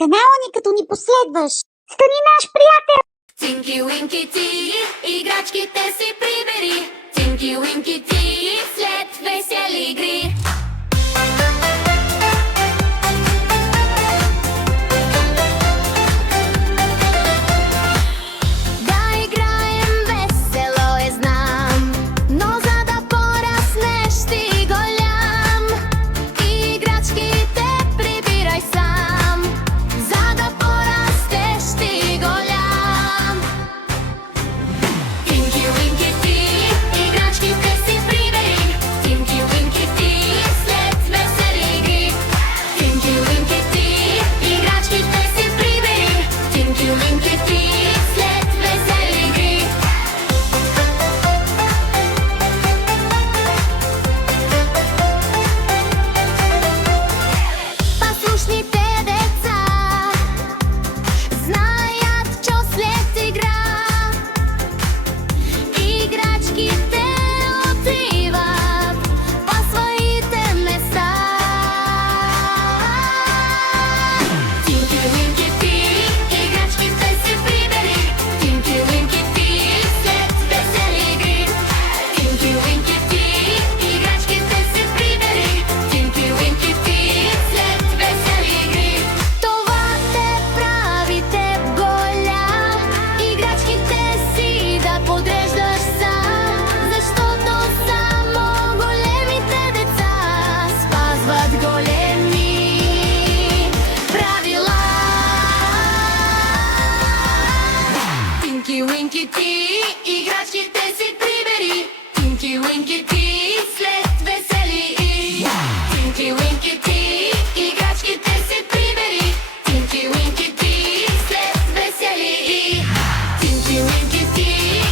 канала ни, като ни последваш. Стани наш приятел! Тинки Уинки Ти, играчките си прибери. Тинки Уинки Ти, след весели игри. Да играем весело е, знам, но за да пораснеш ти голям, играчките прибирай сам, за да порастеш ти голям. Тинки Уинки Ти, играчките си прибери. Тинки Уинки Ти, след весели игри. Тинки Уинки Ти, играчките си прибери. Тинки Уинки Ти, след весели игри. Послушните деца знаят, чо след игра играчките отиват по своите места. Тинки Уинки Ти, играчките си прибери. Тинки Уинки Ти, след весели игри. Тинки Уинки Ти, играчките си прибери. Тинки Уинки Ти, след весели игри. Това те прави теб голям, играчките си да подреждаш сам, защото само големите деца спазват големи правила. Тинки Уинки Ти, играчките си прибери. Тинки Уинки Ти, след весели игри. Тинки Уинки Ти, играчките си прибери. Тинки Уинки Ти, след весели игри. Тинки Уинки Ти,